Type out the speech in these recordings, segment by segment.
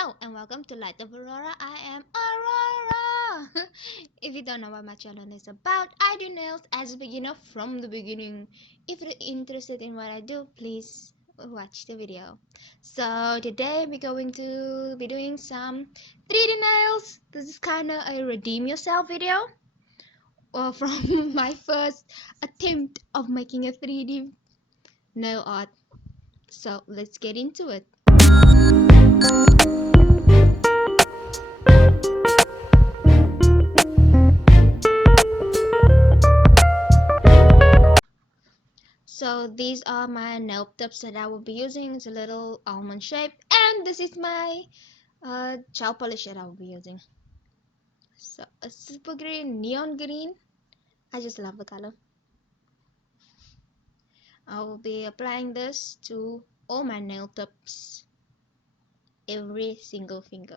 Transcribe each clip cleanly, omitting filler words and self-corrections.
Hello and welcome to Light of Aurora. I am Aurora. If you don't know what my channel is about, I do nails as a beginner from the beginning. If you're interested in what I do, please watch the video. So today we're going to be doing some 3D nails. This is kind of a redeem yourself video from my first attempt of making a 3D nail art. So let's get into it. So these are my nail tips that I will be using. It's a little almond shape, and this is my gel polish that I will be using. So a super green, neon green. I just love the color. I will be applying this to all my nail tips, every single finger.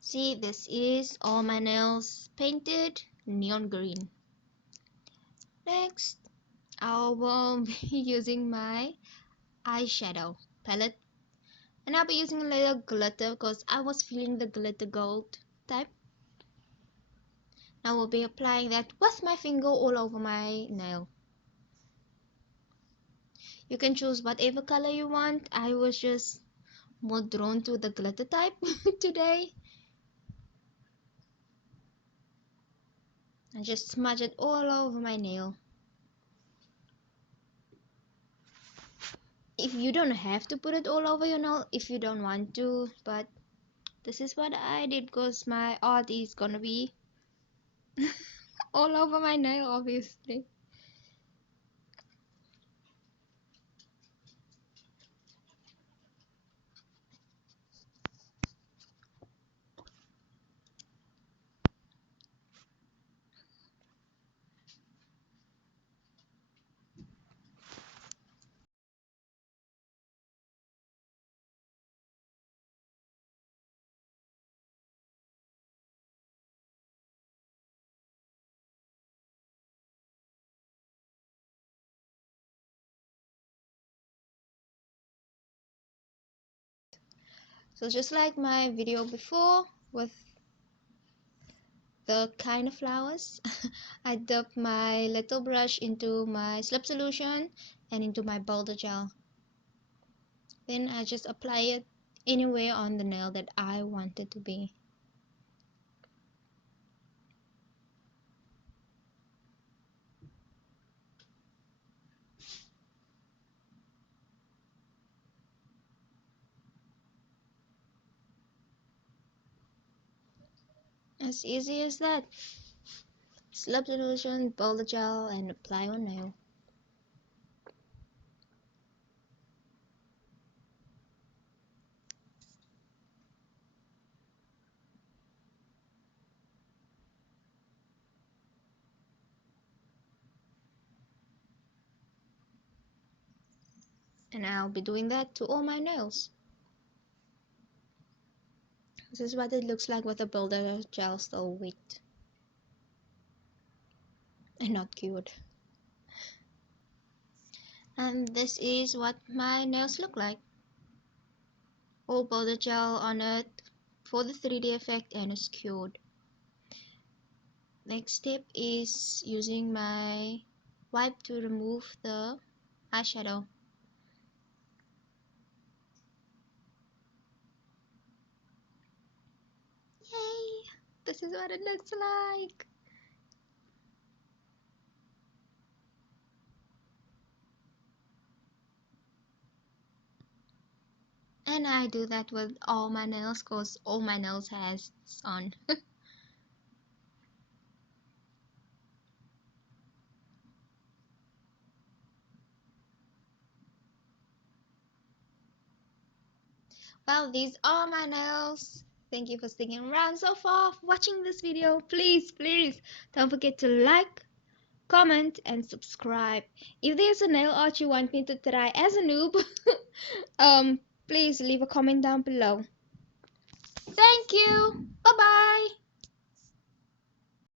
See, this is all my nails painted neon green. Next, I will be using my eyeshadow palette. And I'll be using a little glitter because I was feeling the glitter gold type. I will be applying that with my finger all over my nail. You can choose whatever color you want. I was just more drawn to the glitter type today. I just smudge it all over my nail. If you don't have to put it all over your nail if you don't want to, but this is what I did because my art is gonna be all over my nail, obviously. So just like my video before with the kind of flowers, I dip my little brush into my slip solution and into my Buildergel. Then I just apply it anywhere on the nail that I want it to be. As easy as that. Slip solution, Buildergel, and apply on nail. And I'll be doing that to all my nails. This is what it looks like with the Buildergel still wet and not cured. And this is what my nails look like. All Buildergel on it for the 3D effect and it's cured. Next step is using my wipe to remove the eyeshadow. This is what it looks like. And I do that with all my nails because all my nails has on. Well, these are my nails. Thank you for sticking around so far, for watching this video. Please, please don't forget to like, comment, and subscribe. If there's a nail art you want me to try as a noob, please leave a comment down below. Thank you. Bye bye.